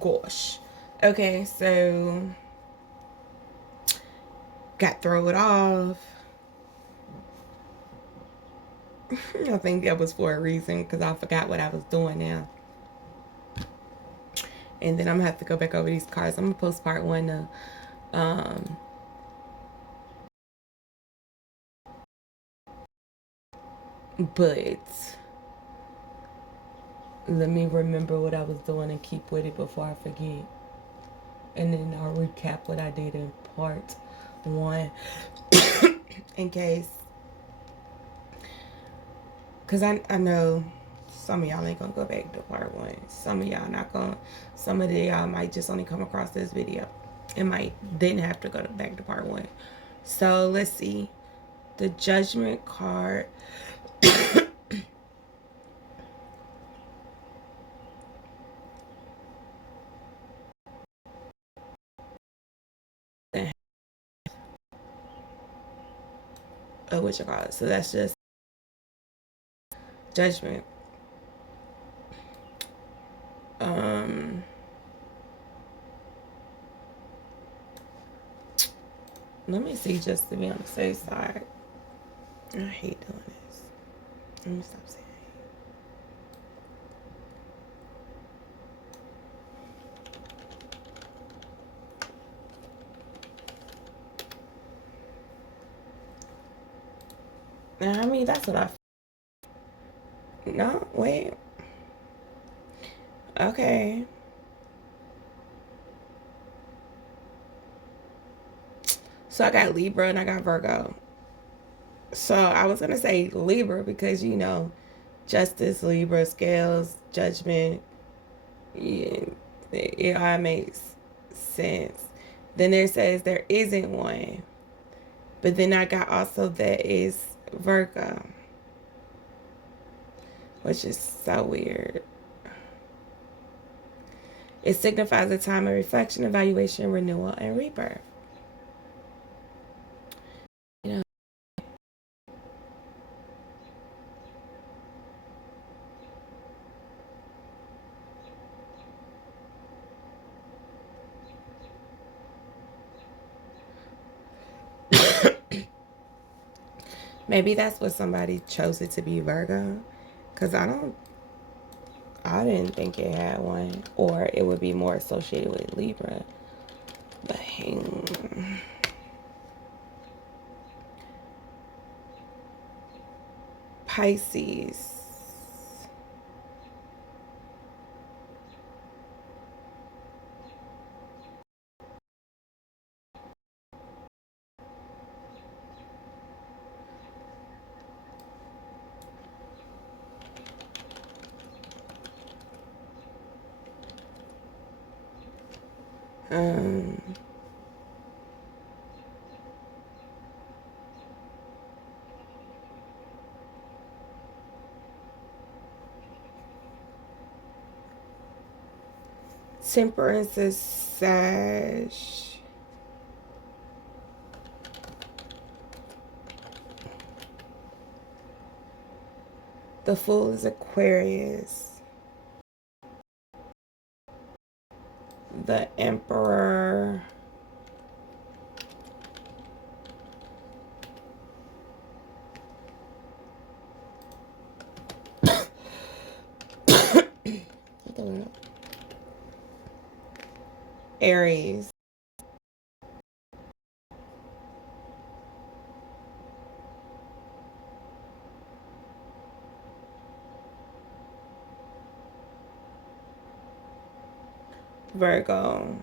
Gosh. Okay, so got throw it off. I think that was for a reason because I forgot what I was doing now. And then I'm gonna have to go back over these cards. I'm gonna post part one to but let me remember what I was doing and keep with it before I forget. And then I'll recap what I did in part one in case. Because I know some of y'all ain't gonna go back to part one. Some of y'all not gonna. Some of y'all might just only come across this video. It might didn't have to go back to part one. So let's see. The Judgment card. What you call it? So that's just Judgment. Let me see just to be on the safe side. I hate doing this. Let me stop saying it. I mean, that's what I. No, wait. Okay. So I got Libra and I got Virgo. So I was gonna say Libra because you know, justice, Libra, scales, judgment. Yeah, it all makes sense. Then there says there isn't one, but then I got also that is Virgo, which is so weird. It signifies a time of reflection, evaluation, renewal, and rebirth. You know, maybe that's what somebody chose it to be Virgo, because I didn't think it had one, or it would be more associated with Libra. But Pisces. Um, Temperance is Sag. The Fool is Aquarius. The Emperor. Aries. Virgo.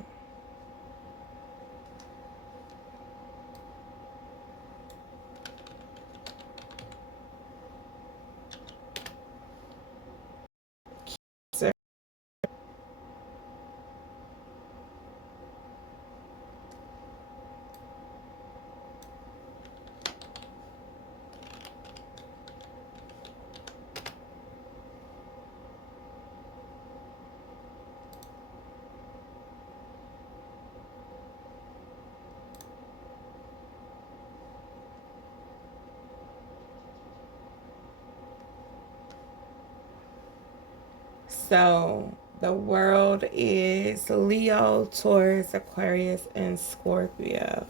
So The world is Leo, Taurus, Aquarius, and Scorpio.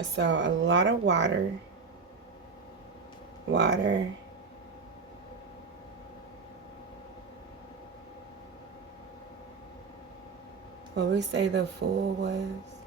So a lot of water. Water. What we say the Fool was?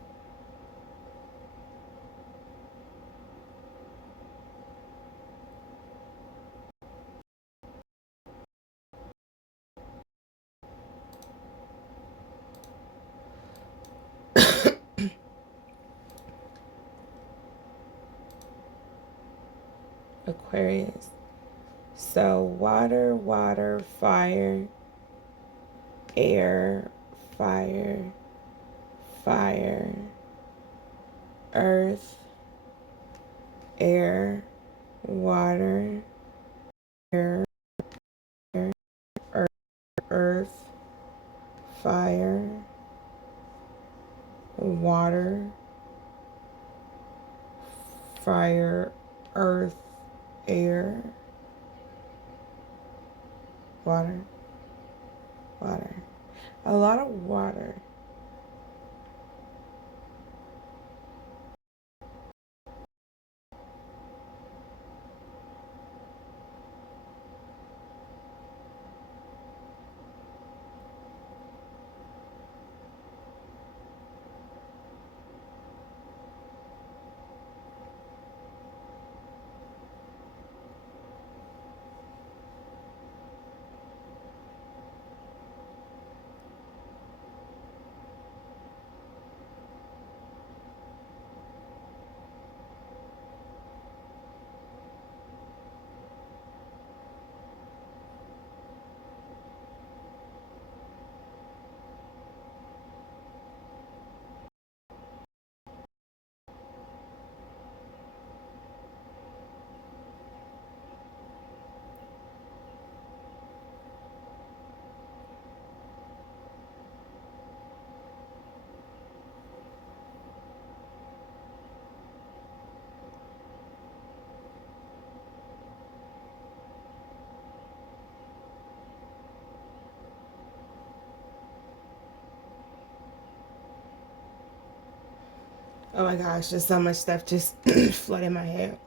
Aquarius. So water, water, fire, air, fire, fire, earth, air, water, air, earth, fire, water, fire, earth, air, water, water. A lot of water. Oh my gosh, there's so much stuff just flooding my head.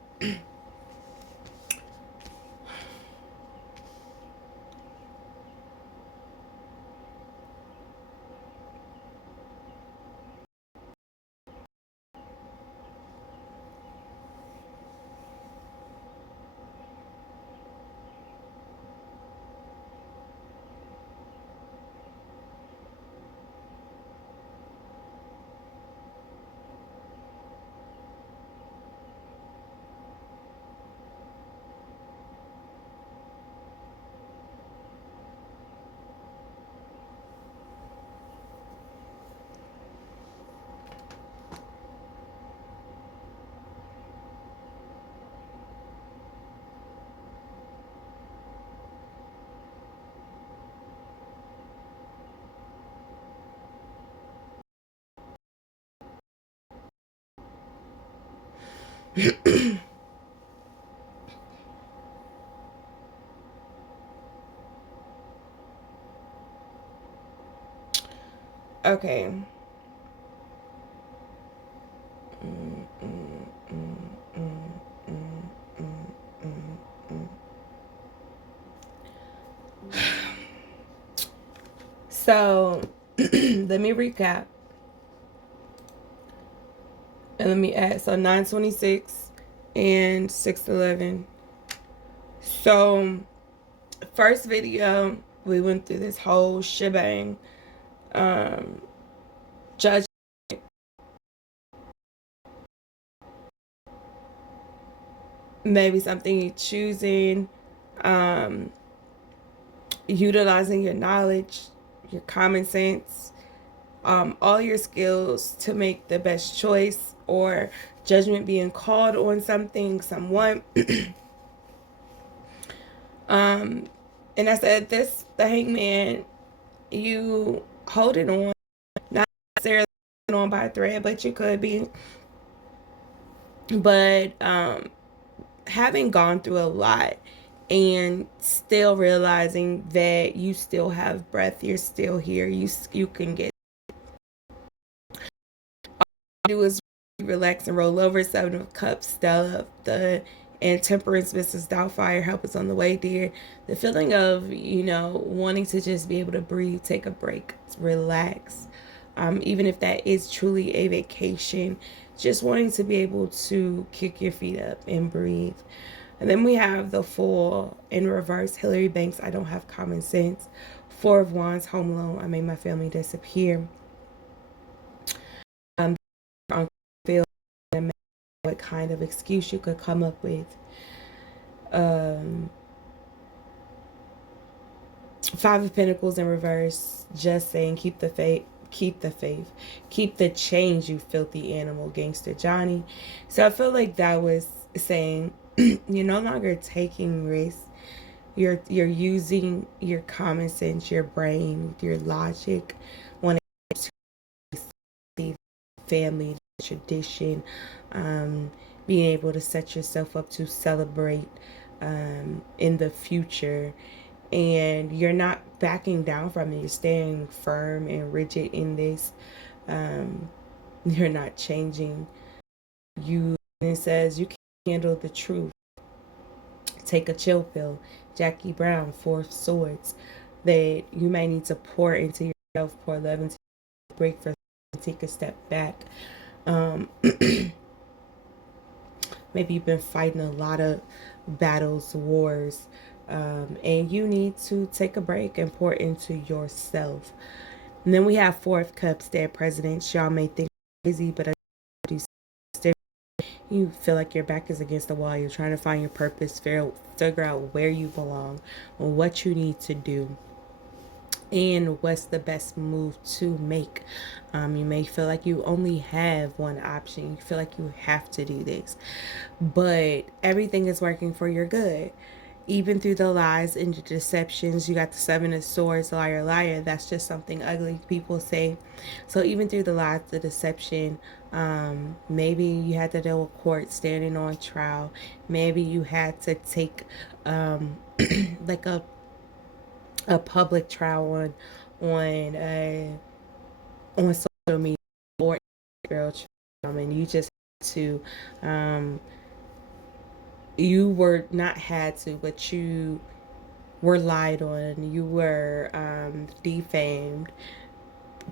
Okay. So let me recap. And let me add. So 926 and 611. So first video, we went through this whole shebang. Judge maybe something you're choosing, um, utilizing your knowledge, your common sense, all your skills to make the best choice, or judgment being called on something, someone. Um, and I said, this, the hangman, you holding on, not necessarily on by a thread, but you could be. But having gone through a lot and still realizing that you still have breath, you're still here, you can get do is relax and roll over. Seven of Cups, Stella, the and Temperance, Mrs. Doubtfire, help us on the way, dear. The feeling of, wanting to just be able to breathe, take a break, relax. Even if that is truly a vacation, just wanting to be able to kick your feet up and breathe. And then we have the Fool in reverse, Hillary Banks, I don't have common sense. Four of Wands, Home Alone, I made my family disappear. Um, what kind of excuse you could come up with. Um, Five of Pentacles in reverse, just saying keep the faith, keep the faith, keep the change, you filthy animal, gangster Johnny. So I feel like that was saying you're no longer taking risks. You're using your common sense, your brain, your logic when it comes to the family tradition, being able to set yourself up to celebrate in the future, and you're not backing down from it. You're staying firm and rigid in this. um, you're not changing. You, it says you can handle the truth. Take a chill pill. Jackie Brown, Four of Swords, that you may need to pour into yourself, pour love into, break for, take a step back. Maybe you've been fighting a lot of battles, wars, and you need to take a break and pour into yourself. And then we have Four of Cups, dead presidents. Y'all may think busy, but I do still. You feel like your back is against the wall. You're trying to find your purpose, figure out where you belong, what you need to do, and what's the best move to make. You may feel like you only have one option. You feel like you have to do this, but everything is working for your good. Even through the lies and the deceptions, you got the Seven of Swords, liar, liar. That's just something ugly people say. So even through the lies, the deception, maybe you had to deal with court, standing on trial. Maybe you had to take like a public trial on social media or spiritual, and you just had to you were not had to, but you were lied on, you were defamed.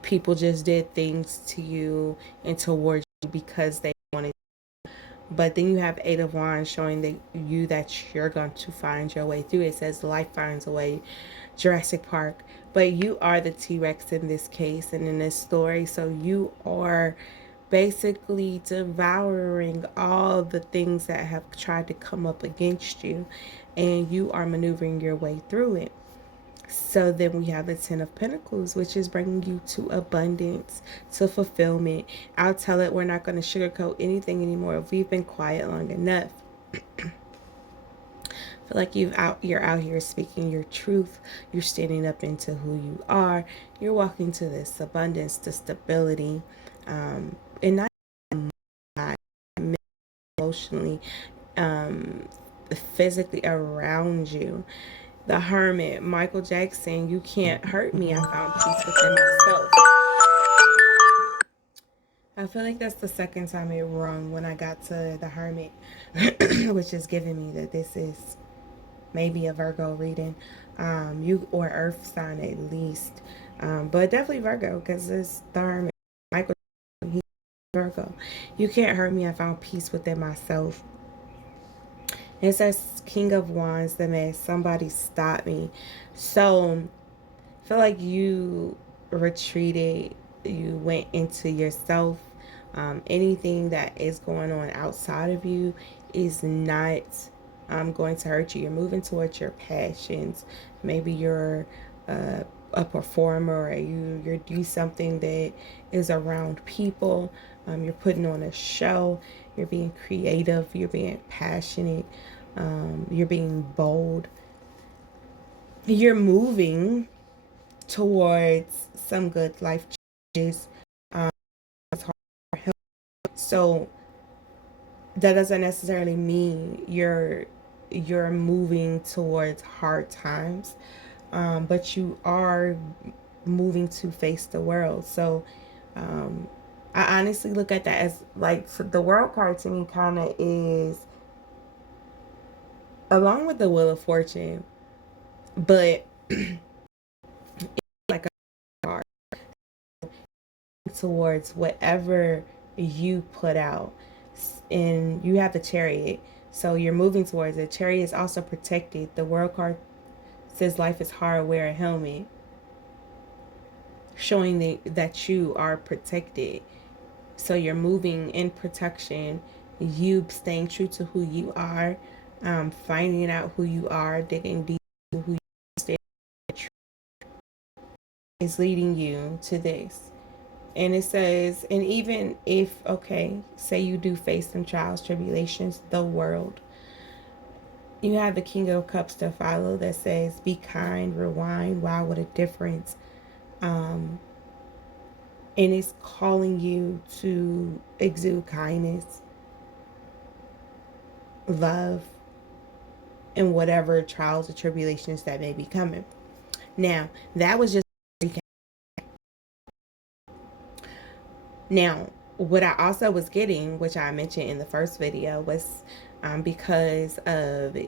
People just did things to you and towards you because they wanted. But then you have Eight of Wands showing that you're going to find your way through. It says life finds a way, Jurassic Park. But you are the T-Rex in this case and in this story. So you are basically devouring all the things that have tried to come up against you, and you are maneuvering your way through it. So then we have the Ten of Pentacles, which is bringing you to abundance, to fulfillment. I'll tell it, we're not going to sugarcoat anything anymore. We've been quiet long enough. Feel like you're out here speaking your truth. You're standing up into who you are. You're walking to this abundance, to stability, and not emotionally, physically around you. The Hermit, Michael Jackson, you can't hurt me. I found peace within myself. I feel like that's the second time it rung when I got to the Hermit, which is giving me that this is maybe a Virgo reading, you or Earth sign at least, but definitely Virgo because it's the Hermit. Michael, he's Virgo. You can't hurt me. I found peace within myself. It says King of Wands, the man, somebody stop me. So I feel like you retreated, you went into yourself. Anything that is going on outside of you is not going to hurt you. You're moving towards your passions. Maybe you're a performer, or you're doing something that is around people. You're putting on a show. You're being creative. You're being passionate. You're being bold. you're moving towards some good life changes. Um, so that doesn't necessarily mean you're moving towards hard times, but you are moving to face the world. So um, I honestly look at that as like, so the world card to me kind of is along with the wheel of fortune, but like a card towards whatever you put out. And you have the chariot, so you're moving towards it. Chariot is also protected. The world card says life is hard, wear a helmet, showing that you are protected. So you're moving in protection, you staying true to who you are, finding out who you are, digging deep into who you stay is leading you to this. And it says, and even if, okay, say you do face some trials, tribulations, the world, you have the King of Cups to follow that says, be kind, rewind, wow, what a difference. And it's calling you to exude kindness, love, and whatever trials or tribulations that may be coming. Now, that was just now what I also was getting, which I mentioned in the first video, was because of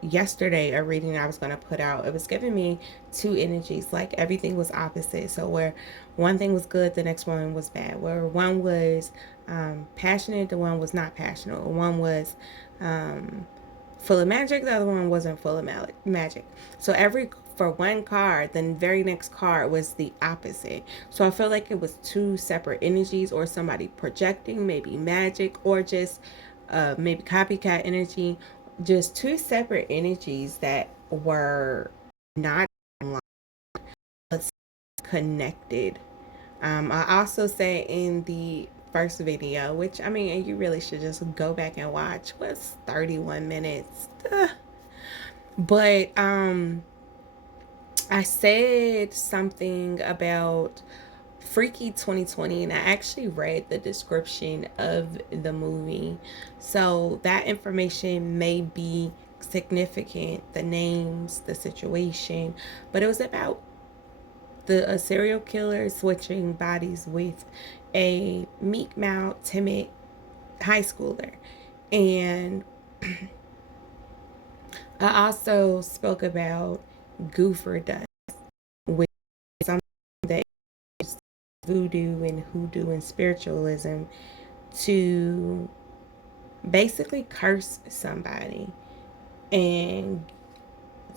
yesterday a reading I was going to put out, it was giving me two energies, like everything was opposite. So where one thing was good, the next one was bad. Where one was passionate, the one was not passionate. One was full of magic, the other one wasn't full of magic. So every for one card, the very next card was the opposite. So I feel like it was two separate energies, or somebody projecting maybe magic, or just maybe copycat energy. Just two separate energies that were not but connected. I also said in the first video, which I mean, you really should just go back and watch, was 31 minutes. But I said something about Freaky 2020, and I actually read the description of the movie. So that information may be significant, the names, the situation, but it was about a serial killer switching bodies with a meek mouthed, timid high schooler. And I also spoke about Goofer dust, which is something that is voodoo and hoodoo and spiritualism to basically curse somebody and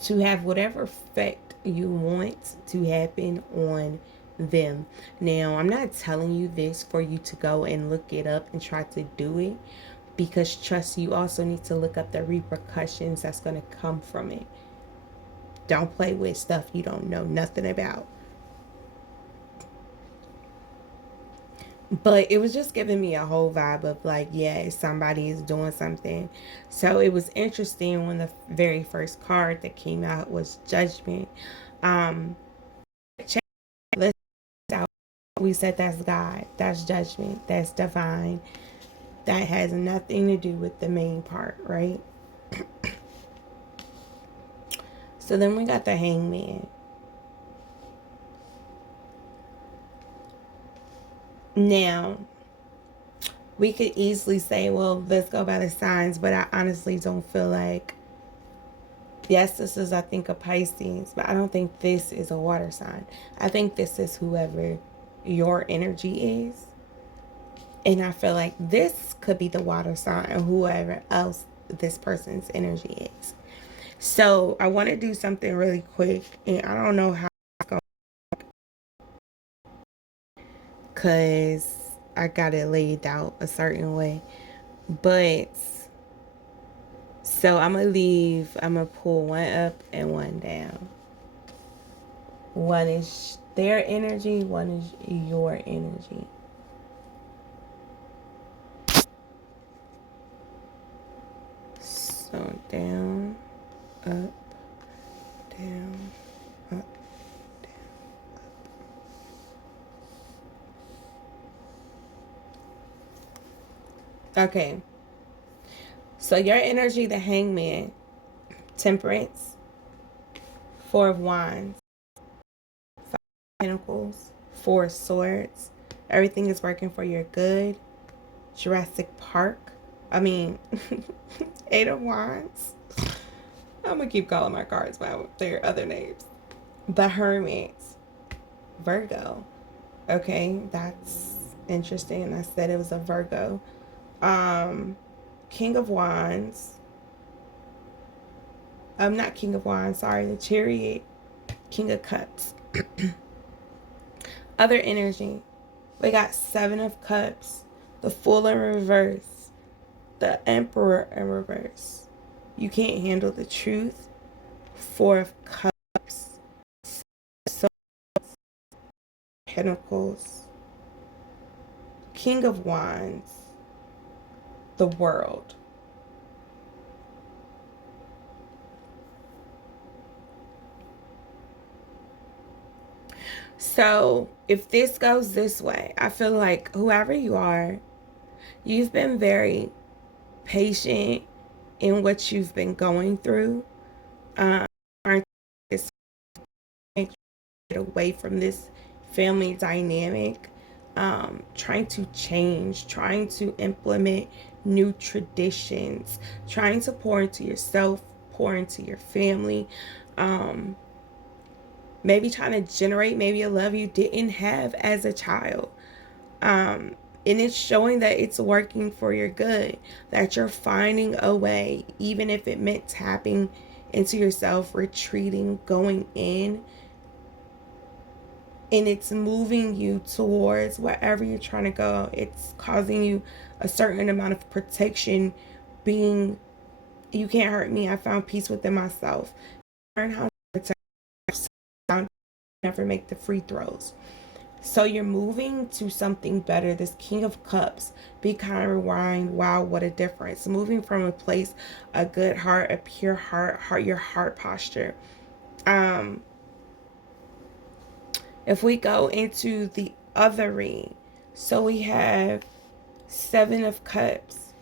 to have whatever effect you want to happen on them. Now, I'm not telling you this for you to go and look it up and try to do it, because trust, you also need to look up the repercussions that's going to come from it. Don't play with stuff you don't know nothing about. But it was just giving me a whole vibe of like, yeah, somebody is doing something. So it was interesting when the very first card that came out was Judgment. Um, we said that's God, that's judgment, that's divine. That has nothing to do with the main part, right? So then we got the Hangman. Now, we could easily say, well, let's go by the signs, but I honestly don't feel like, yes, this is, I think, a Pisces, but I don't think this is a water sign. I think this is whoever your energy is. And I feel like this could be the water sign, or whoever else this person's energy is. So I want to do something really quick, and I don't know how it's going, because I got it laid out a certain way. But so I'm gonna pull one up and one down. One is their energy, one is your energy. So down, up, down, Okay. So your energy, the Hangman, Temperance, Four of Wands, Five of Pentacles, Four of Swords. Everything is working for your good. Jurassic Park. I mean, Eight of Wands. I'm gonna keep calling my cards by their other names. The Hermit, Virgo. Okay, that's interesting. I said it was a Virgo. King of Wands. I'm not King of Wands, sorry, the Chariot, King of Cups. Other energy. We got Seven of Cups, the Fool in reverse, the Emperor in reverse. You can't handle the truth. Four of Cups, so Pentacles, King of Wands, the World. So if this goes this way, I feel like whoever you are, you've been very patient in what you've been going through. Trying to get away from this family dynamic. Trying to change, trying to implement new traditions, trying to pour into yourself, pour into your family. Maybe trying to generate maybe a love you didn't have as a child. And it's showing that it's working for your good, that you're finding a way, even if it meant tapping into yourself, retreating, going in, and it's moving you towards wherever you're trying to go. It's causing you a certain amount of protection, being, you can't hurt me, I found peace within myself. Learn how to protect yourself, never make the free throws. So you're moving to something better. This King of Cups, be kind, rewind. Wow, what a difference. Moving from a place, a good heart, a pure heart, your heart posture. If we go into the othery, so we have Seven of Cups.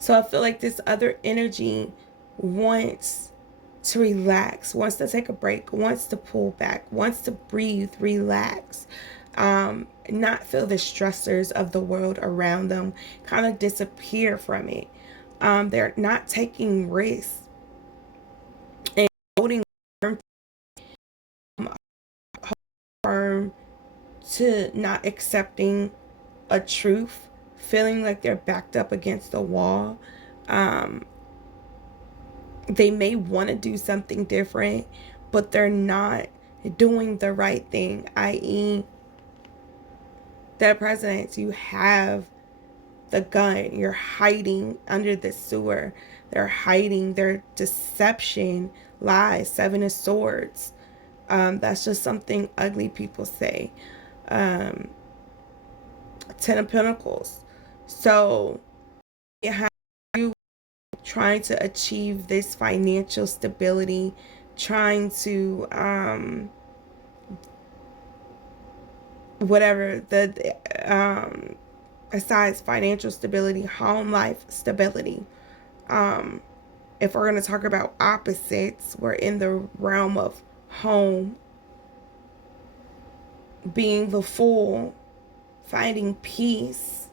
So I feel like this other energy wants to relax, wants to take a break, wants to pull back, wants to breathe, relax, not feel the stressors of the world around them, kind of disappear from it. They're not taking risks and holding firm to not accepting a truth, feeling like they're backed up against the wall. They may want to do something different, but they're not doing the right thing, i.e., the president, you have the gun, you're hiding under the sewer, they're hiding their deception, lies, Seven of Swords. That's just something ugly people say. Ten of Pentacles. So you have you trying to achieve this financial stability, trying to whatever the besides financial stability, home life stability. If we're going to talk about opposites, we're in the realm of home, being the Fool, finding peace.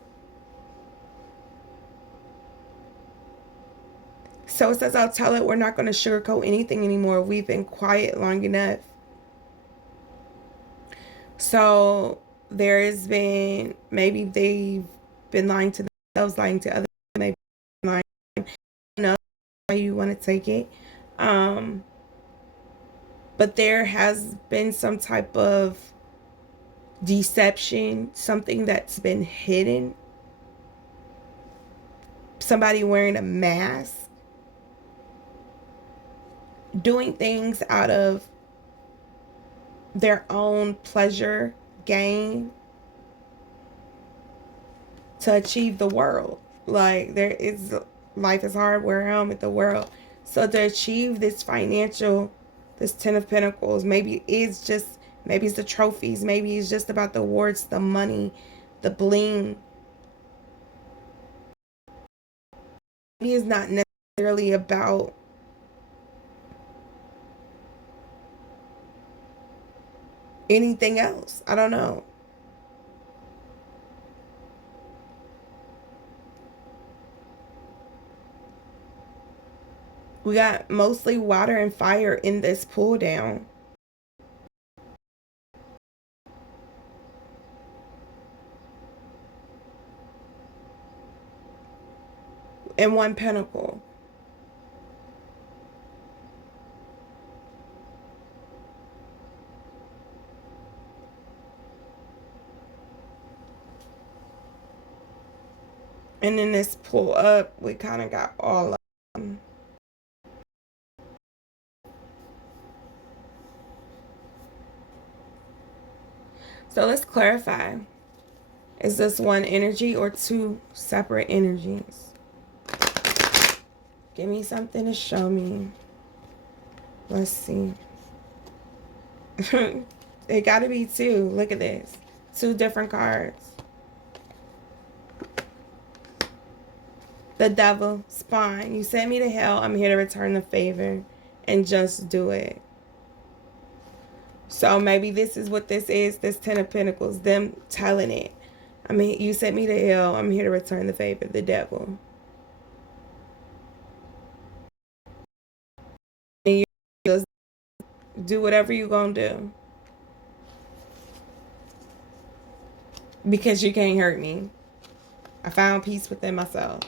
So it says, I'll tell it, we're not going to sugarcoat anything anymore. We've been quiet long enough. So there has been, maybe they've been lying to themselves, lying to others, maybe lying, you know, how you want to take it. But there has been some type of deception, something that's been hidden. Somebody wearing a mask, doing things out of their own pleasure, gain, to achieve the world. Like, there is, life is hard, wear a helmet, the world. So to achieve this financial, this Ten of Pentacles, maybe it's just, maybe it's the trophies, maybe it's just about the awards, the money, the bling, It's not necessarily about anything else. I don't know. We got mostly water and fire in this pull down. And one pentacle. And in this pull up, we kind of got all of them. So let's clarify. Is this one energy or two separate energies? Give me something to show me. Let's see. It got to be two. Look at this. Two different cards. The devil, spawn. You sent me to hell. I'm here to return the favor and just do it. So maybe this is what this is. This 10 of Pentacles. Them telling it. I mean, you sent me to hell. I'm here to return the favor. The devil. And you just do whatever you gonna do. Because you can't hurt me. I found peace within myself.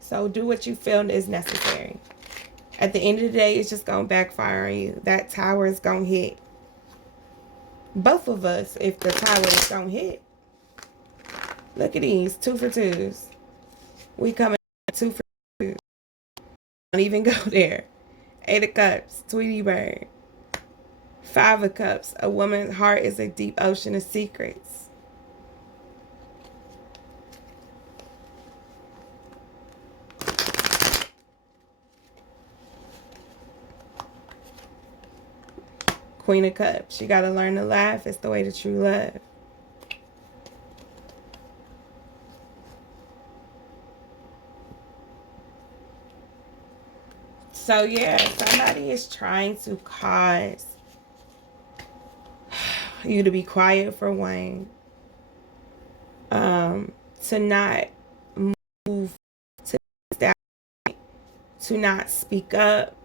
So do what you feel is necessary. At the end of the day, it's just going to backfire on you. That tower is going to hit both of us if the tower is going to hit. Look at these. 2 for 2s. We coming 2 for 2. Don't even go there. 8 of Cups. Tweety Bird. 5 of Cups. A woman's heart is a deep ocean of secrets. Queen of Cups. You got to learn to laugh. It's the way to true love. So, yeah, somebody is trying to cause you to be quiet for one. To not move to that, to not speak up.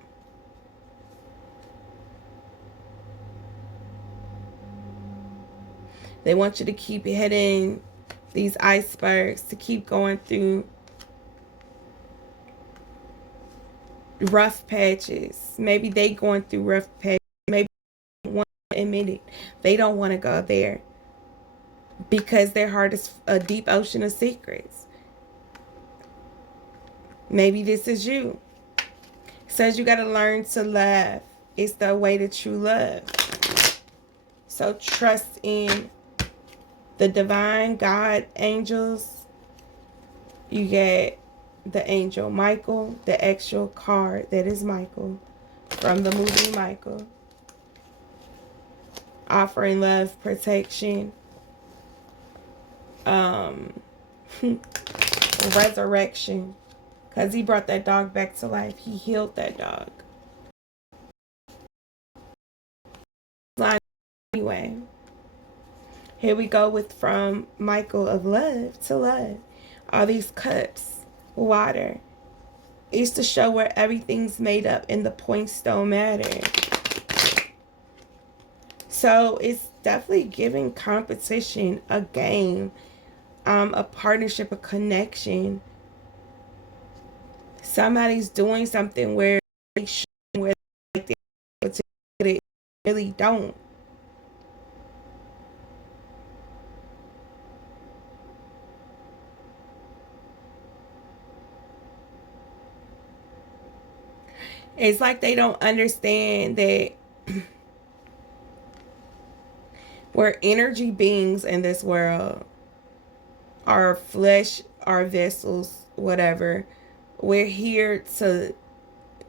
They want you to keep hitting these icebergs, to keep going through rough patches. Maybe they going through rough patches. Maybe they don't want to admit it. They don't want to go there because their heart is a deep ocean of secrets. Maybe this is you. It says you got to learn to laugh. It's the way to true love. So trust in the divine, God, angels. You get the angel Michael, the actual card that is Michael from the movie Michael. Offering love, protection, resurrection. Because he brought that dog back to life. He healed that dog. Anyway, here we go with from Michael of love to love. All these cups, water. It's to show where everything's made up and the points don't matter. So it's definitely giving competition, a game, a partnership, a connection. Somebody's doing something where they really don't. It's like they don't understand that we're energy beings in this world. Our flesh, our vessels, whatever. We're here to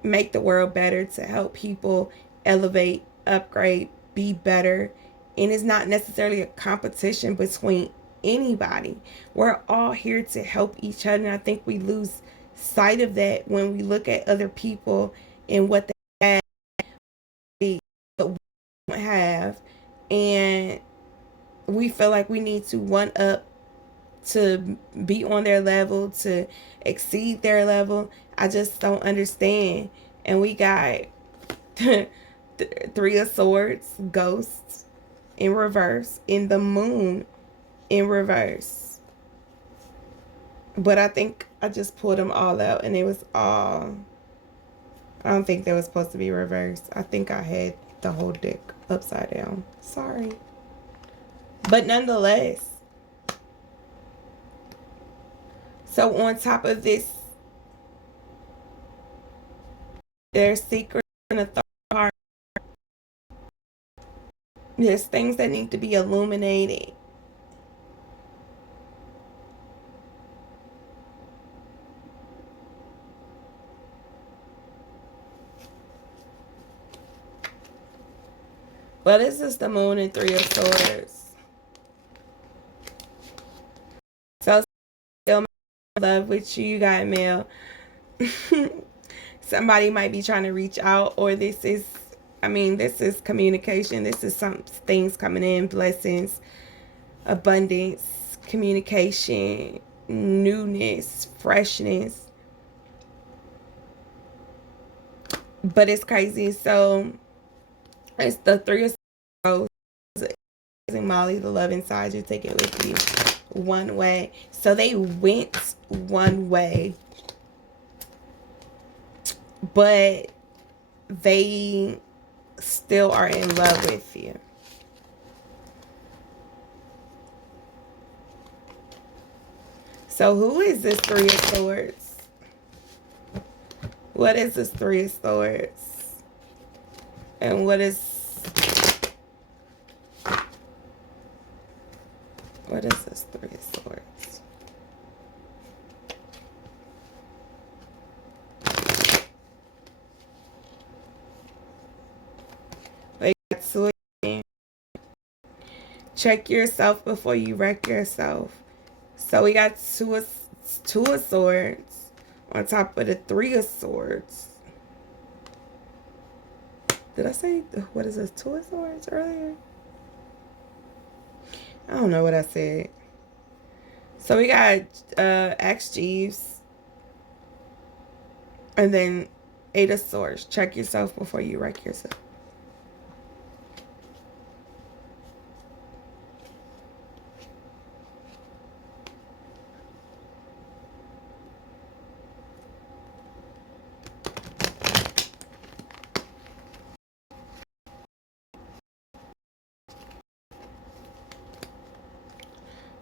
make the world better, to help people elevate, upgrade, be better. And it's not necessarily a competition between anybody. We're all here to help each other. And I think we lose sight of that when we look at other people and what they don't have, and we feel like we need to one up to be on their level, to exceed their level. I just don't understand. And we got Three of Swords, Ghosts in reverse, in the Moon in reverse. But I think I just pulled them all out and it was all, I don't think they were supposed to be reversed. I think I had the whole deck upside down. Sorry. But nonetheless, so on top of this, there's secrets in the third heart. There's things that need to be illuminated. Well, this is the Moon and Three of Swords. So still in love with you, you got mail. Somebody might be trying to reach out, or this is, I mean, this is communication. This is some things coming in, blessings, abundance, communication, newness, freshness. But it's crazy. So it's the Three of Swords. Molly, the love inside you, take it with you one way. So they went one way, but they still are in love with you. So who is this Three of Swords? What is this Three of Swords? And what is this Three of Swords? Wait, so check yourself before you wreck yourself. So we got two of Swords on top of the Three of Swords. Did I say, what is this, Two of Swords earlier? I don't know what I said. So we got Axe Jeeves. And then Eight of Swords. Check yourself before you wreck yourself.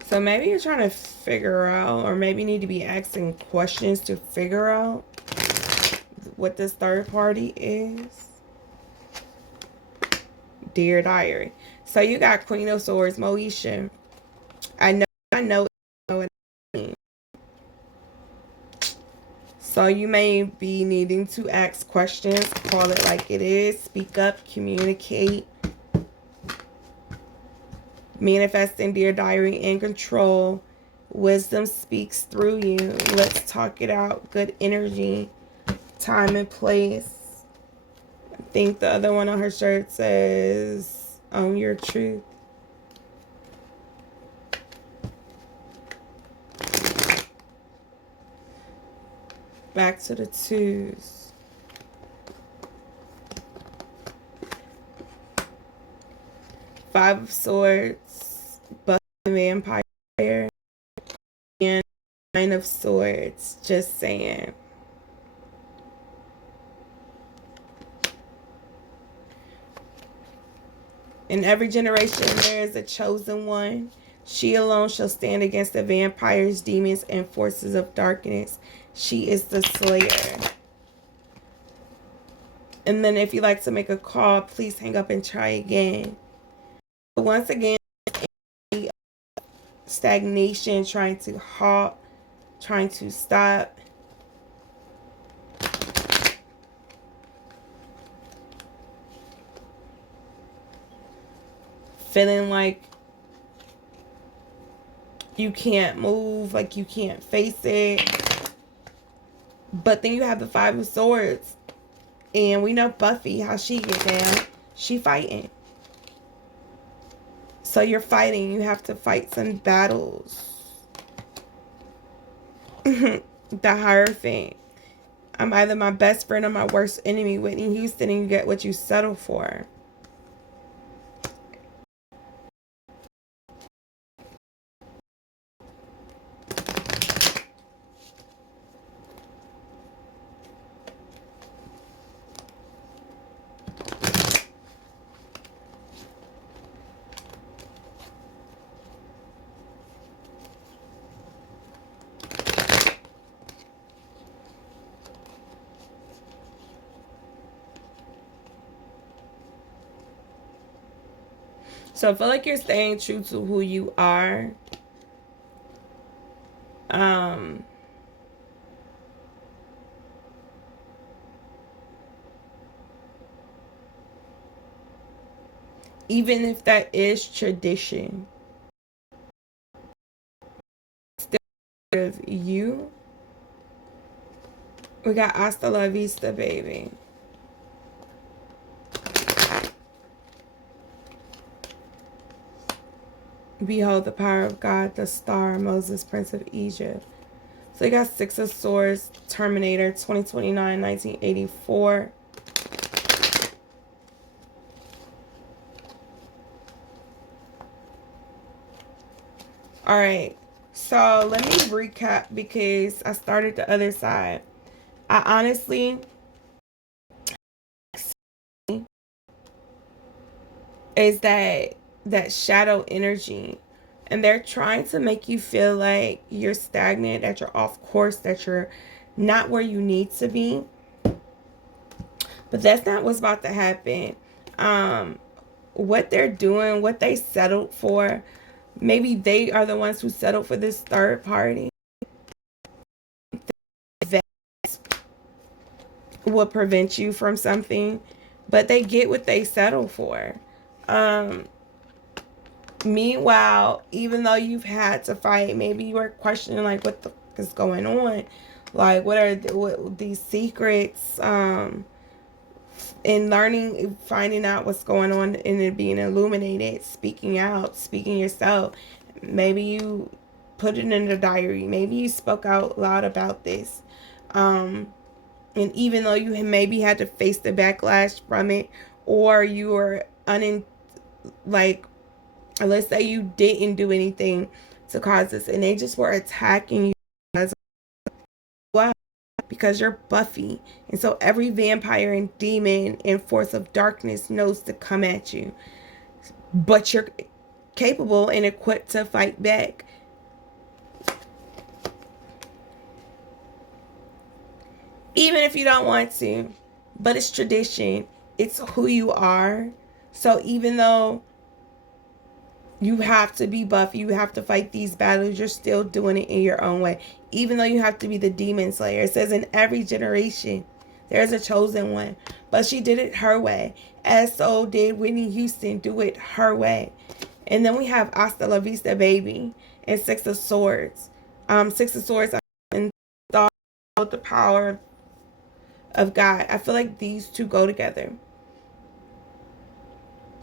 So maybe you're trying to figure out, or maybe you need to be asking questions to figure out what this third party is. Dear Diary. So you got Queen of Swords, Moesha. I know. So you may be needing to ask questions, call it like it is, speak up, communicate. Manifesting, Dear Diary, in control. Wisdom speaks through you. Let's talk it out. Good energy. Time and place. I think the other one on her shirt says, Own Your Truth. Back to the twos. Five of Swords. Buck the Vampire. And Nine of Swords. Just saying. In every generation there is a chosen one. She alone shall stand against the vampires, demons, and forces of darkness. She is the slayer. And then if you like to make a call, please hang up and try again. But once again, stagnation, trying to halt, trying to stop. Feeling like you can't move, like you can't face it. But then you have the Five of Swords. And we know Buffy, how she get down. She fighting. So you're fighting. You have to fight some battles. The Hierophant. I'm either my best friend or my worst enemy. Whitney Houston, and you get what you settle for. So I feel like you're staying true to who you are. Um, Even if that is tradition, still of you. We got hasta la vista, baby. Behold the power of God, the star, Moses, Prince of Egypt. So you got Six of Swords, Terminator, 2029, 1984. All right. So let me recap because I started the other side. I honestly is that shadow energy, and they're trying to make you feel like you're stagnant, that you're off course, that you're not where you need to be. But that's not what's about to happen. What they're doing, what they settled for, maybe they are the ones who settled for this third party that will prevent you from something, but they get what they settle for. Um, Meanwhile, even though you've had to fight, maybe you were questioning like what the fuck is going on, like what these secrets, and learning, finding out what's going on, and it being illuminated, speaking out, speaking yourself. Maybe you put it in a diary. Maybe you spoke out loud about this. And even though you maybe had to face the backlash from it, or you were like, let's say you didn't do anything to cause this, and they just were attacking you as well because you're Buffy, and so every vampire and demon and force of darkness knows to come at you, but you're capable and equipped to fight back. Even if you don't want to, but it's tradition, it's who you are. So even though you have to be Buffy, you have to fight these battles, you're still doing it in your own way. Even though you have to be the demon slayer, it says in every generation there's a chosen one, but she did it her way, as so did Whitney Houston do it her way. And then we have Hasta La Vista Baby and Six of Swords. Six of Swords and the power of God. I feel like these two go together.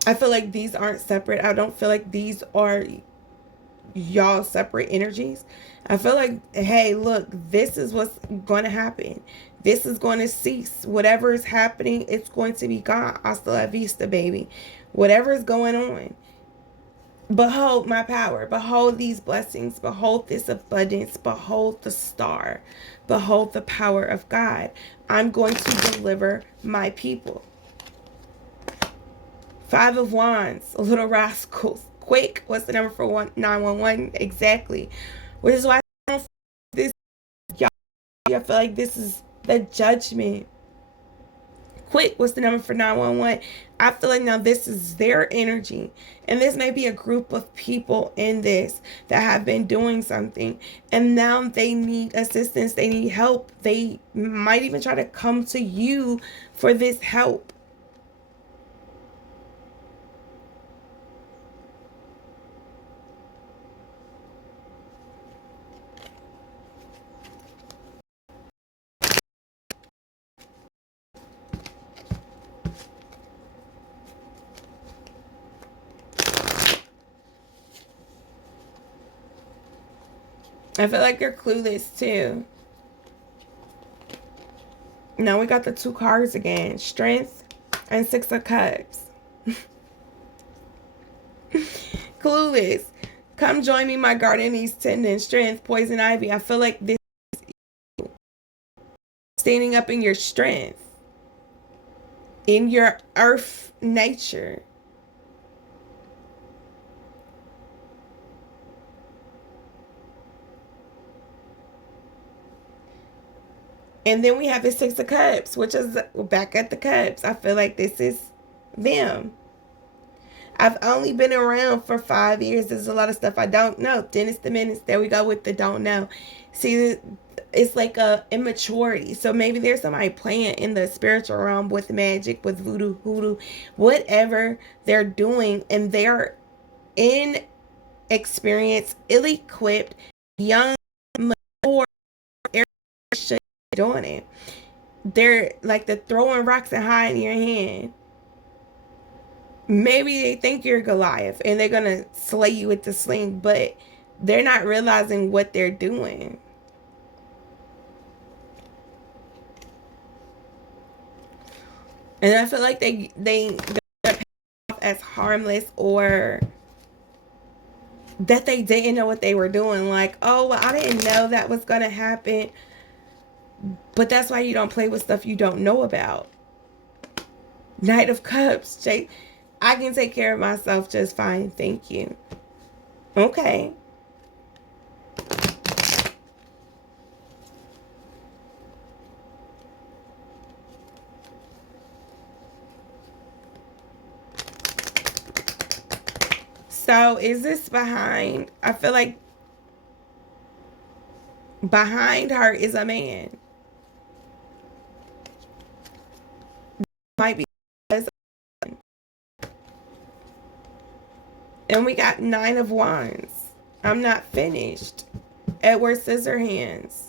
I feel like these aren't separate. I don't feel like these are y'all separate energies. I feel like, hey, look, this is what's going to happen. This is going to cease. Whatever is happening, it's going to be gone. Hasta la vista, baby. Whatever is going on. Behold my power. Behold these blessings. Behold this abundance. Behold the star. Behold the power of God. I'm going to deliver my people. Five of Wands, Little Rascals. Quake, what's the number for 911? Exactly. Which is why I don't this, y'all, I feel like this is the judgment. Quick, what's the number for 911? I feel like now this is their energy. And this may be a group of people in this that have been doing something. And now they need assistance. They need help. They might even try to come to you for this help. I feel like you're clueless too. Now we got the 2 cards again. Strength and 6 of Cups. Clueless. Come join me, my garden needs tending. Strength, poison ivy. I feel like this is standing up in your strength, in your earth nature. And then we have the 6 of Cups, which is back at the Cups. I feel like this is them. I've only been around for 5 years. There's a lot of stuff I don't know. Dennis the Menace. There we go with the don't know. See, it's like a immaturity. So maybe there's somebody playing in the spiritual realm with magic, with voodoo, hoodoo, whatever they're doing, and they're inexperienced, ill-equipped, young, mature, should be doing it. They're like the throwing rocks and hiding your hand. Maybe they think you're Goliath and they're gonna slay you with the sling, but they're not realizing what they're doing. And I feel like they're off as harmless, or that they didn't know what they were doing. Like, oh, well, I didn't know that was gonna happen. But that's why you don't play with stuff you don't know about. Knight of Cups, Jake. I can take care of myself just fine, thank you. Okay. So is this behind? I feel like behind her is a man. Might be. And we got 9 of Wands. I'm not finished. Edward Scissorhands.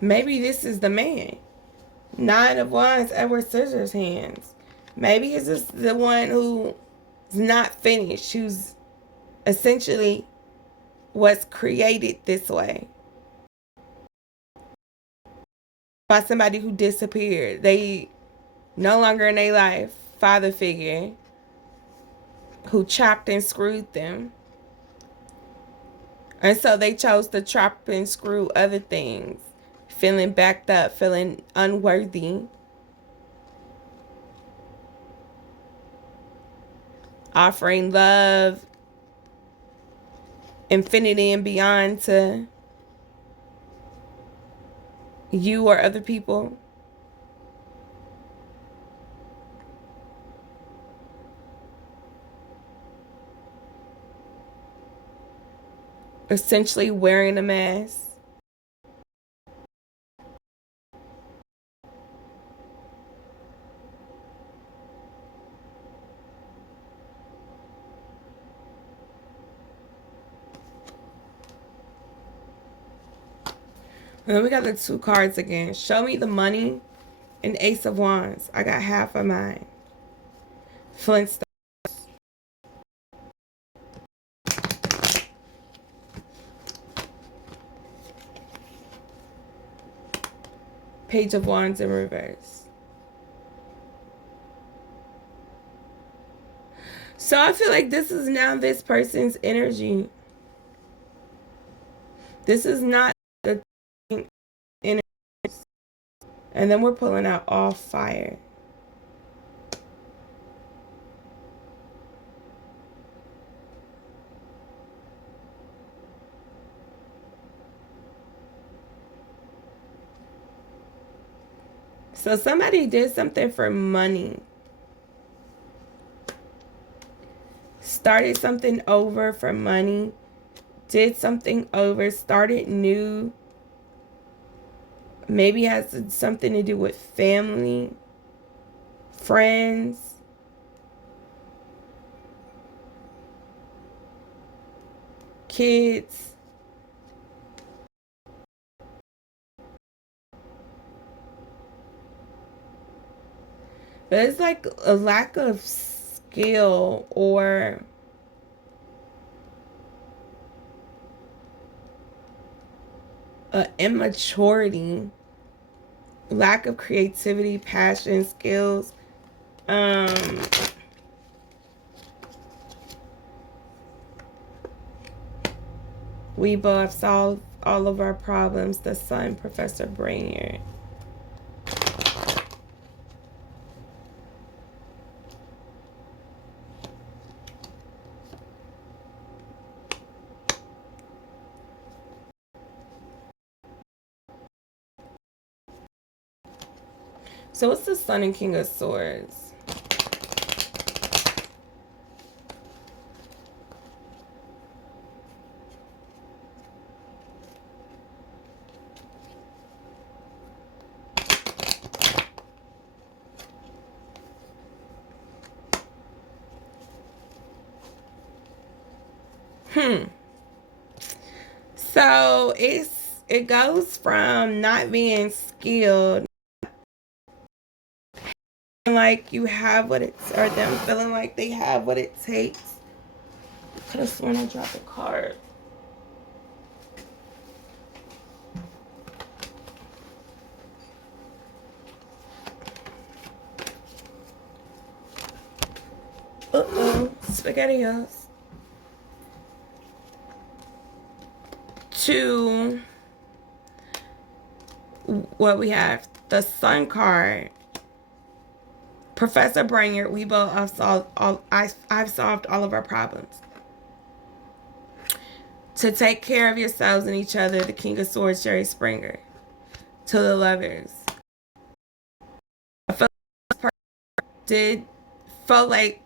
Maybe this is the man. 9 of Wands, Edward Scissorhands. Maybe is this the one who's not finished, who's essentially was created this way by somebody who disappeared. They no longer in their life. Father figure who chopped and screwed them. And so they chose to chop and screw other things. Feeling backed up, feeling unworthy. Offering love, infinity and beyond to you or other people. Essentially wearing a mask. And then we got the 2 cards again. Show me the money and Ace of Wands. I got half of mine. Flintstone. Page of Wands in reverse. So I feel like this is now this person's energy. This is not the energy. And then we're pulling out all fire. So somebody did something for money. Started something over for money. did something over, started new. Maybe has something to do with family, friends. Kids. But it's like a lack of skill or immaturity, lack of creativity, passion, skills. We both solved all of our problems. The Sun, Professor Brainerd. So what's the Sun and King of Swords? So it goes from not being skilled, like you have what it's, or them feeling like they have what it takes. Could have sworn I dropped a card. SpaghettiOs. To what we have, the Sun card. Professor Brainerd, we both have solved all. I've solved all of our problems. To take care of yourselves and each other, the King of Swords, Jerry Springer. To the Lovers, I felt like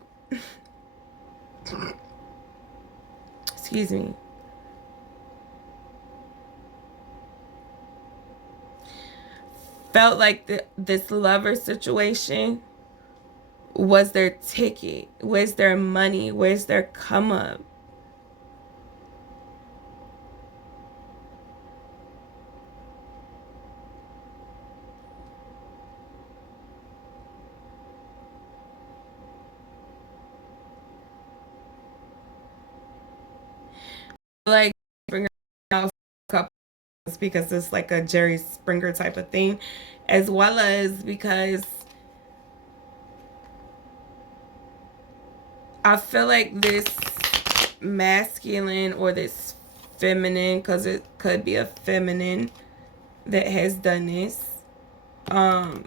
excuse me. Felt like this lover situation was their ticket, was their money, was their come up. Like because it's like a Jerry Springer type of thing, as well as because I feel like this masculine or this feminine, because it could be a feminine that has done this. I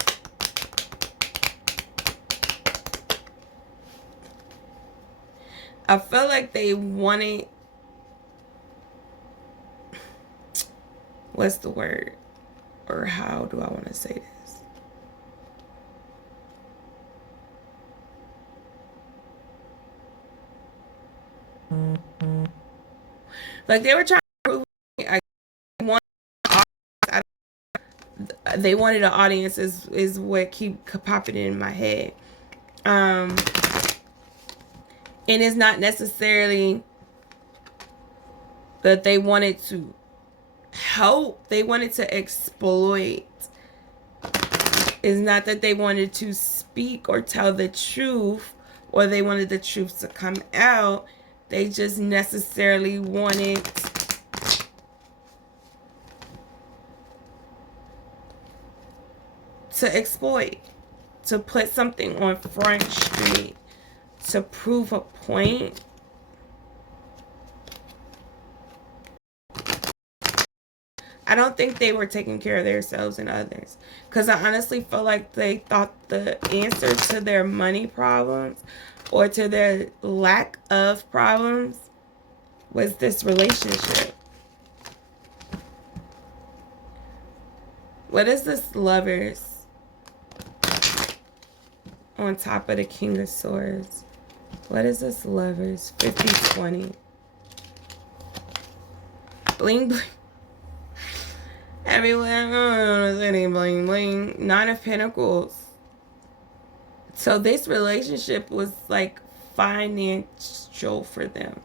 feel like they wanted, what's the word? Or how do I want to say this? Like they were trying to prove they wanted an audience is what keep popping in my head. And it's not necessarily that they wanted to help, they wanted to exploit. It's not that they wanted to speak or tell the truth, or they wanted the truth to come out. They just necessarily wanted to exploit, to put something on Front Street, to prove a point. I don't think they were taking care of themselves and others, because I honestly feel like they thought the answer to their money problems or to their lack of problems was this relationship. What is this Lovers on top of the King of Swords? What is this Lovers? 50-20. Bling bling. Everyone saying bling bling. Nine of Pentacles. So this relationship was like financial for them.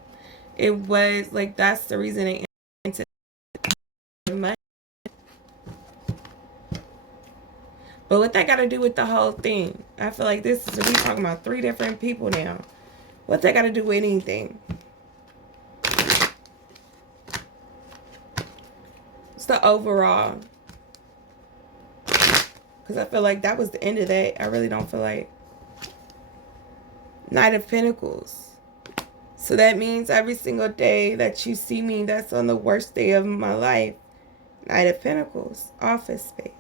It was like, that's the reason they into money. But what that got to do with the whole thing? I feel like this is, we talking about 3 different people now. What that got to do with anything? It's the overall. Because I feel like that was the end of that. I really don't feel like. Knight of Pentacles. So that means every single day that you see me, that's on the worst day of my life. Knight of Pentacles. Office space.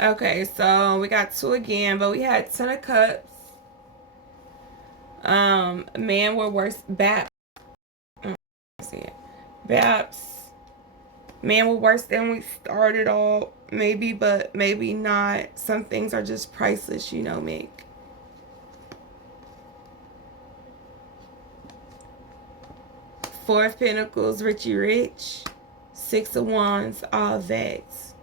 Okay, so we got 2 again, but we had 10 of Cups. Man, we're worse. Baps. See it. Baps. Man, we're worse than we started all. Maybe, but maybe not. Some things are just priceless, you know, Mick. Four of Pentacles, Richie Rich. 6 of Wands, all vexed.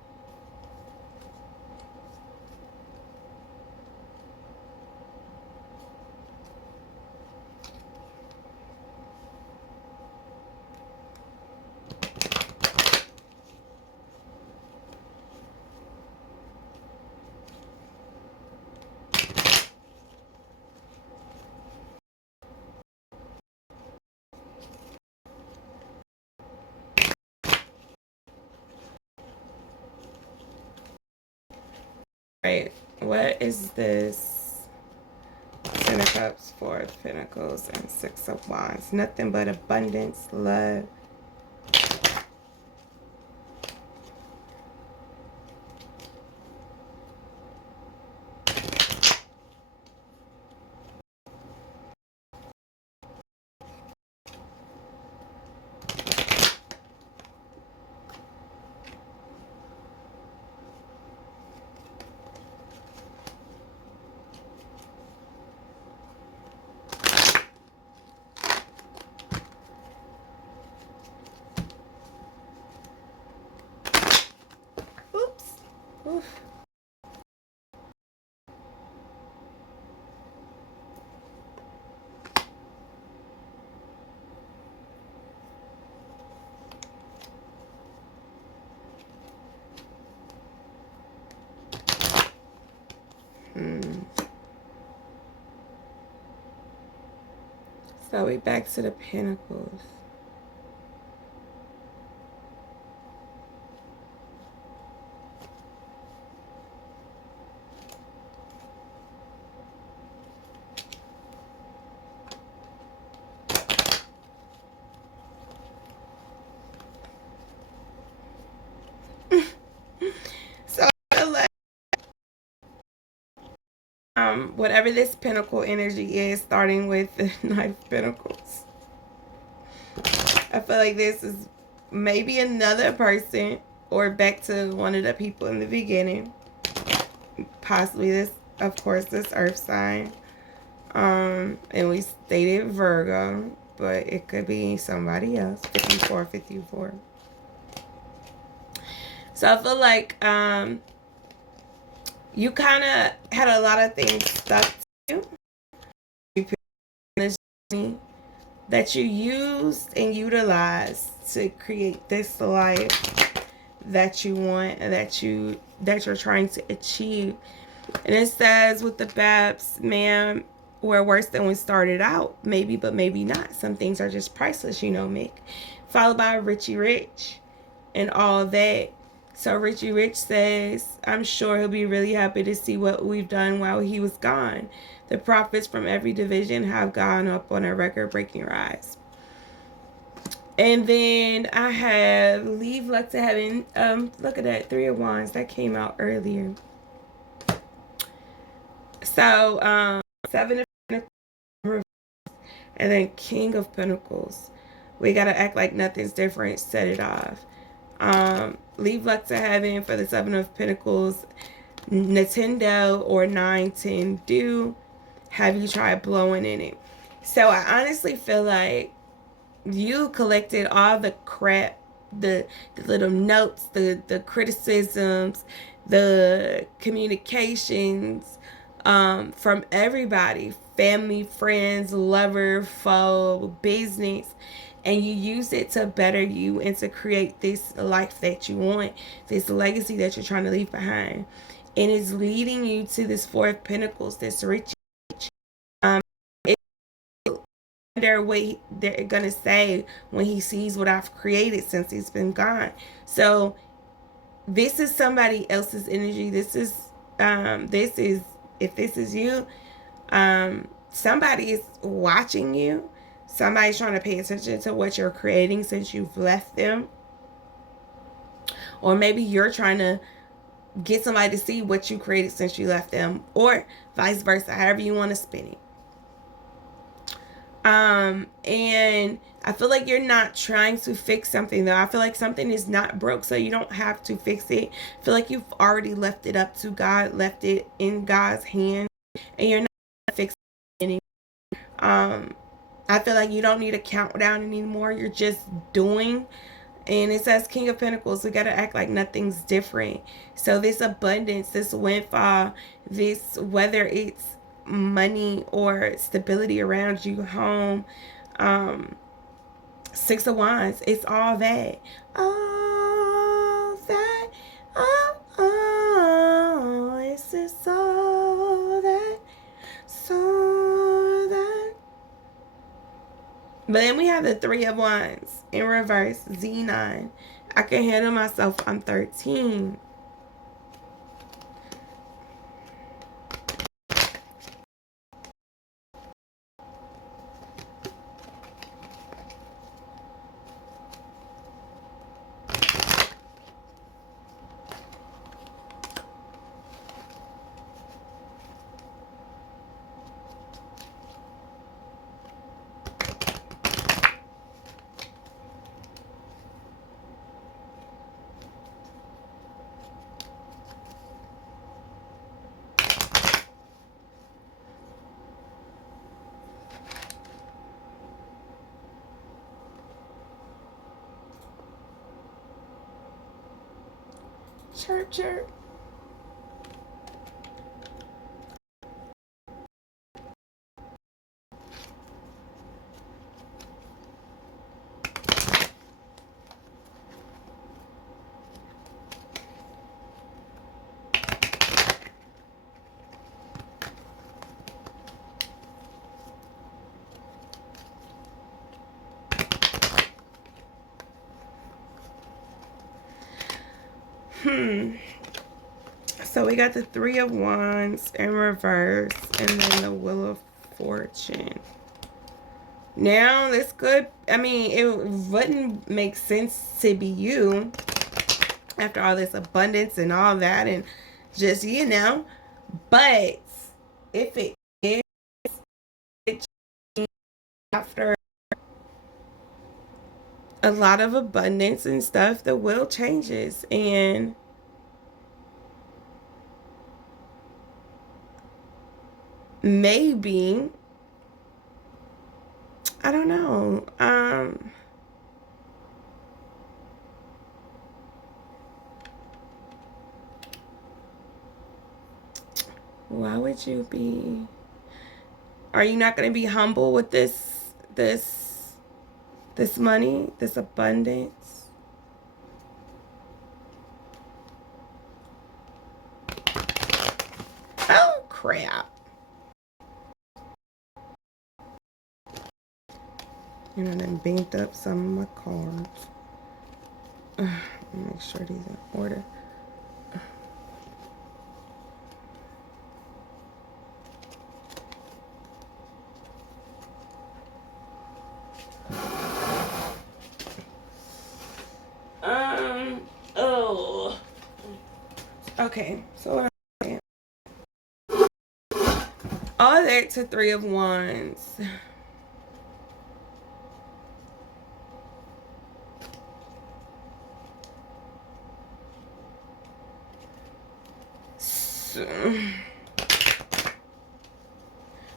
Right, what is this? 10 of Cups, 4 of Pentacles, and 6 of Wands. Nothing but abundance, love. Oof. So we back to the Pentacles. So whatever this Pentacle energy is, starting with the Knight of Pentacles, I feel like this is maybe another person, or back to one of the people in the beginning. Possibly this, of course, this Earth sign. And we stated Virgo, but it could be somebody else. 54, 54. So I feel like you kind of had a lot of things stuck to you that you used and utilized to create this life that you want and that you're trying to achieve. And it says with the Babs, man, or worse than when it started out. Maybe, but maybe not. Some things are just priceless, you know, Mick. Followed by Richie Rich and all that. So Richie Rich says, I'm sure he'll be really happy to see what we've done while he was gone. The profits from every division have gone up on a record-breaking rise. And then I have Leave Luck to Heaven. Look at that, 3 of Wands. That came out earlier. So, 7 of Pentacles, and then King of Pentacles. We got to act like nothing's different. Set it off. Leave Luck to Heaven for the 7 of Pentacles. Nintendo or 910 do. Have you tried blowing in it? So I honestly feel like you collected all the crap, the little notes, the criticisms, the communications from everybody, family, friends, lover, foe, business, and you use it to better you and to create this life that you want, this legacy that you're trying to leave behind. And it's leading you to this 4 of Pentacles, this rich. Wonder what they're gonna say when he sees what I've created since he's been gone. So this is somebody else's energy. This is if this is you, somebody is watching you. Somebody's trying to pay attention to what you're creating since you've left them. Or maybe you're trying to get somebody to see what you created since you left them, or vice versa, however you want to spin it. And I feel like you're not trying to fix something, though. I feel like something is not broke, so you don't have to fix it. I feel like you've already left it up to God, left it in God's hand, and you're not fixing it anymore. I feel like you don't need a countdown anymore. You're just doing. And it says King of Pentacles. We got to act like nothing's different. So this abundance, this windfall, this, whether it's money or stability around you, home, 6 of Wands, it's all that. All that. Oh, it's just all that. So that. But then we have the 3 of Wands in reverse, Z9. I can handle myself. I'm 13. Chirp, chirp. So we got the 3 of Wands in reverse, and then the Wheel of Fortune. Now, this could, I mean, it wouldn't make sense to be you after all this abundance and all that, and just, you know, but if it is, it after a lot of abundance and stuff, the wheel changes, and maybe, I don't know, why would you be, are you not going to be humble with this money, this abundance? Oh, crap. And I done banked up some of my cards. Make sure these are in order. Oh. Okay, so what I'm saying. All that to Three of Wands.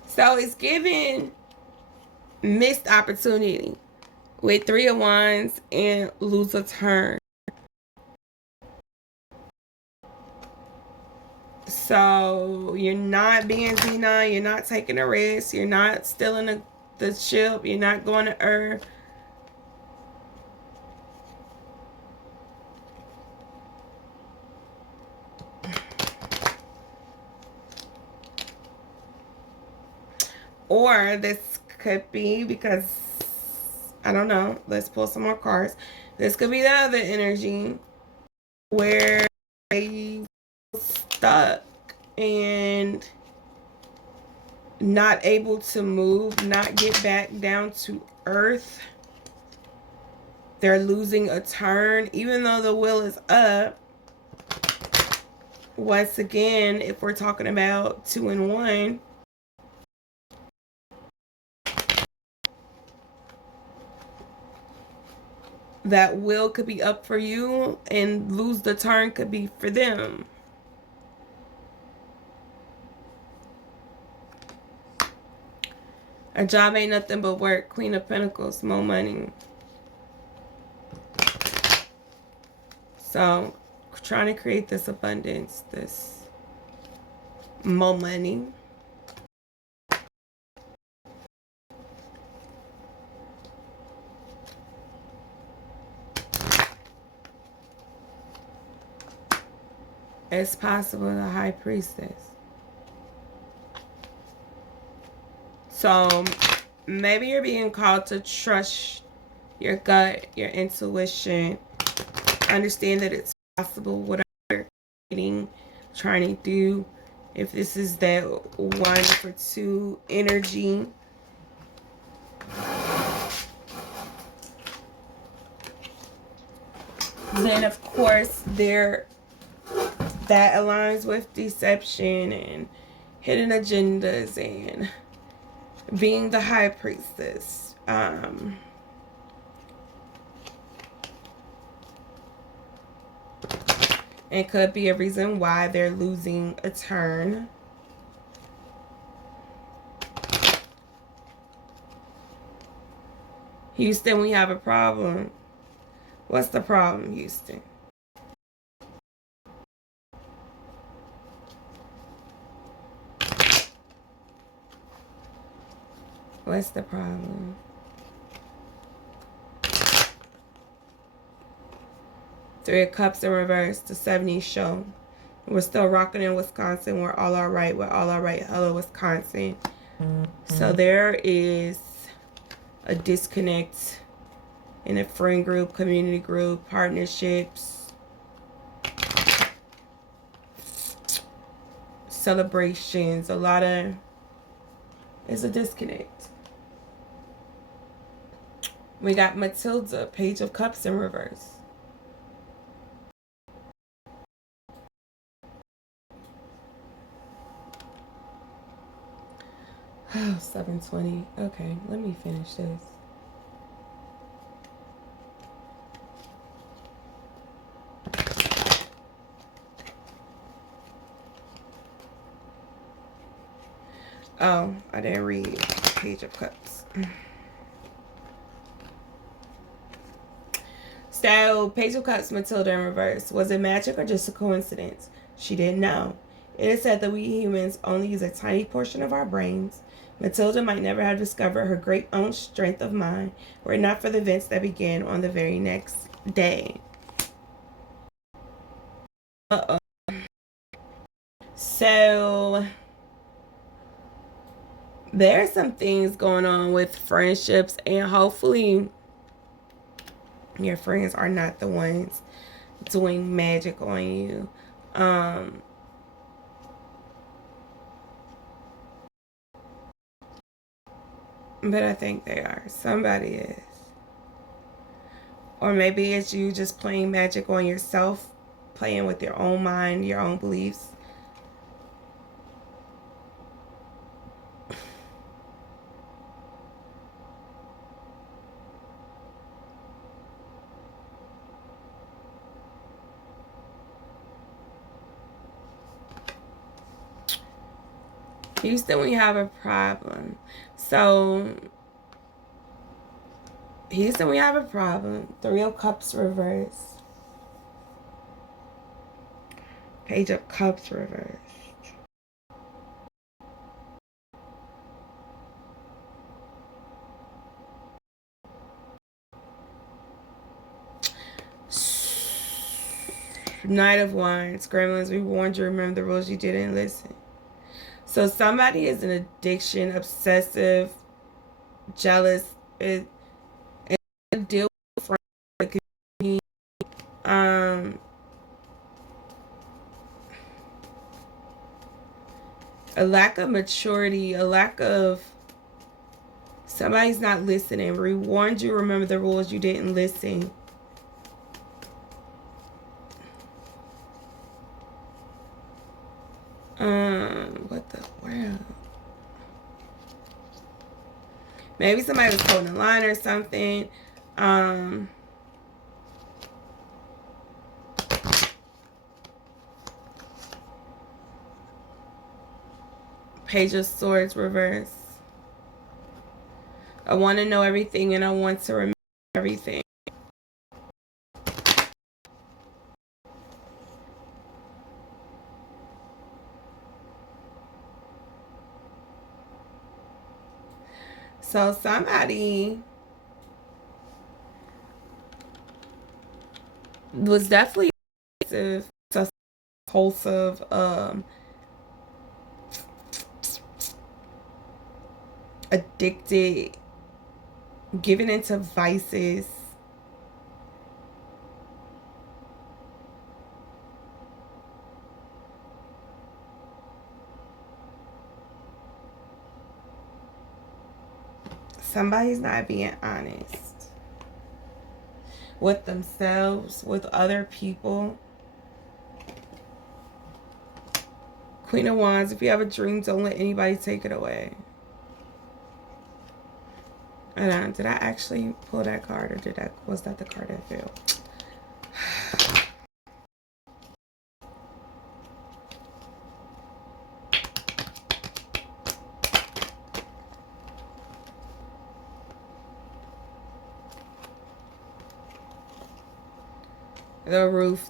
So it's giving missed opportunity with Three of Wands and lose a turn. So you're not being Z9, you're not taking a risk, you're not stealing the ship, you're not going to Earth. Or this could be because, I don't know, let's pull some more cards. This could be the other energy where they stuck and not able to move, not get back down to earth. They're losing a turn, even though the wheel is up. Once again, if we're talking about 2 and 1, that will could be up for you and lose the turn could be for them. A job ain't nothing but work. Queen of Pentacles, more money. So, trying to create this abundance, this more money. It's possible, the High Priestess. So, maybe you're being called to trust your gut, your intuition. Understand that it's possible, whatever you're getting, trying to do. If this is that 1 for 2 energy. Then, of course, that aligns with deception and hidden agendas and being the High Priestess. It could be a reason why they're losing a turn. Houston, we have a problem. What's the problem, Houston? What's the problem? Three of Cups in reverse, the 70s show. We're still rocking in Wisconsin. We're all right. We're all right. Hello, Wisconsin. So there is a disconnect in a friend group, community group, partnerships, celebrations. It's a disconnect. We got Matilda, Page of Cups in reverse. Oh, 7:20. Okay, let me finish this. Oh, I didn't read Page of Cups. So, Page of Cups, Matilda in reverse. Was it magic or just a coincidence? She didn't know. It is said that we humans only use a tiny portion of our brains. Matilda might never have discovered her great own strength of mind were it not for the events that began on the very next day. So, There's some things going on with friendships, and hopefully your friends are not the ones doing magic on you. But I think they are. Somebody is. Or maybe it's you just playing magic on yourself, playing with your own mind, your own beliefs. Houston, we have a problem. So, Houston, we have a problem. Three of Cups reverse. Page of Cups reverse. Knight of Wands. Gremlins, we warned you. Remember the rules, you didn't listen. So somebody is an addiction, obsessive, jealous. It deal with friends. A lack of maturity, a lack of somebody's not listening. We warned you. Remember the rules, you didn't listen. What the world? Maybe somebody was holding a line or something. Page of Swords reverse. I want to know everything and I want to remember everything. So somebody was definitely impulsive, addicted, given into vices. Somebody's not being honest with themselves, with other people. Queen of Wands, if you have a dream, don't let anybody take it away. And did I actually pull that card, or was that the card that failed?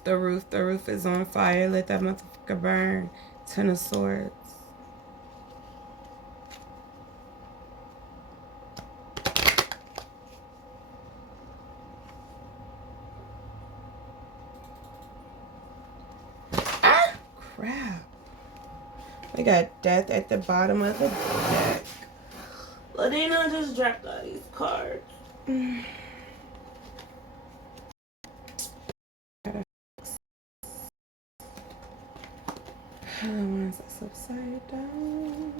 The roof is on fire. Let that motherfucker burn. Ten of Swords. Ah, crap. We got death at the bottom of the deck. Ladina just dropped all these cards. Once it's upside down.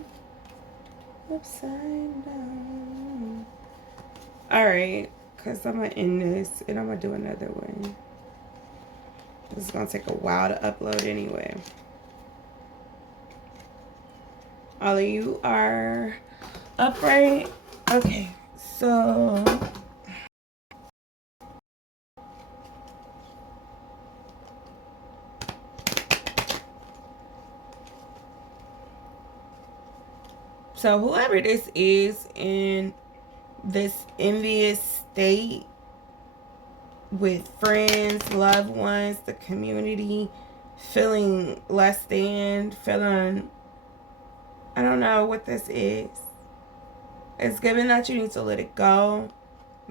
Upside down. Alright, because I'm going to end this and I'm going to do another one. This is going to take a while to upload anyway. All of you are upright. Okay, so whoever this is in this envious state with friends, loved ones, the community, feeling less than, feeling, I don't know what this is. It's given that you need to let it go.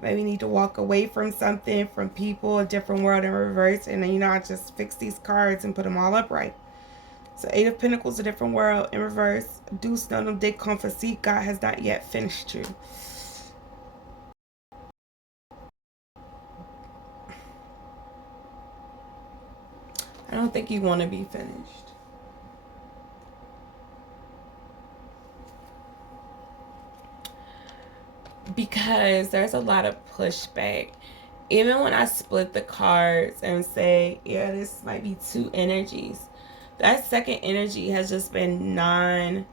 Maybe you need to walk away from something, from people, a different world in reverse, and then, you know, I just fix these cards and put them all upright. So 8 of Pentacles, a different world in reverse. Deuce no de confessé, God has not yet finished you. I don't think you want to be finished. Because there's a lot of pushback. Even when I split the cards and say, yeah, this might be two energies, that second energy has just been non-changing.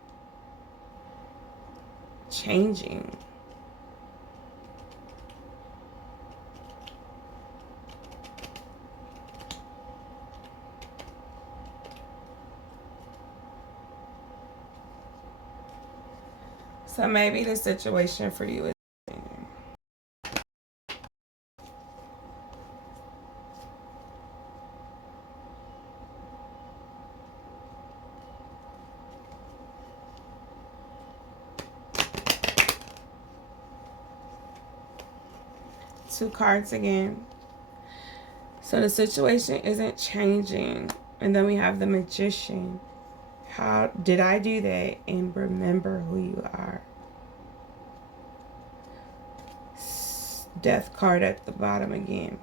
So maybe the situation for you is two cards again. So the situation isn't changing. And then we have the Magician. How did I do that? And remember who you are. Death card at the bottom again.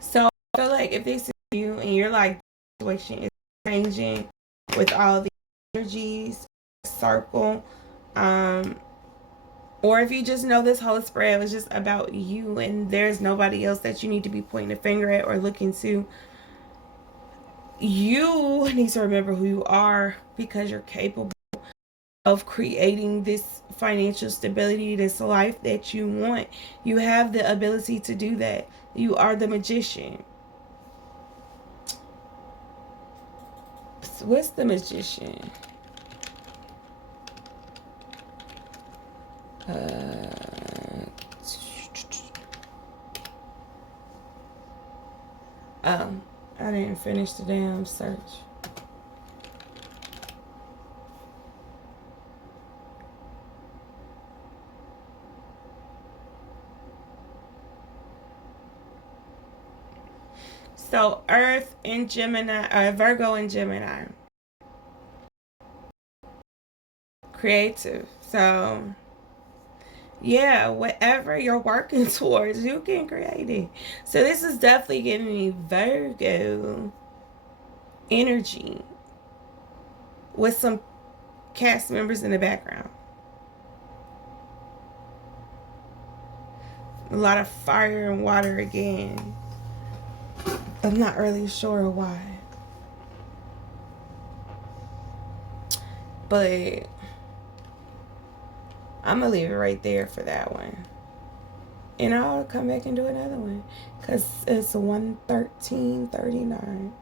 So I feel like if they see you and you're like, the situation is changing with all the energies, circle, or if you just know this whole spread was just about you and there's nobody else that you need to be pointing a finger at or looking to, you need to remember who you are, because you're capable of creating this financial stability, this life that you want. You have the ability to do that. You are the Magician. What's the Magician? Oh, I didn't finish the damn search. So Earth in Gemini, Virgo in Gemini. Creative. So yeah, whatever you're working towards, you can create it. So this is definitely giving me Virgo energy with some cast members in the background. A lot of fire and water again. I'm not really sure why. But I'm going to leave it right there for that one. And I'll come back and do another one. Because it's 1:13:39.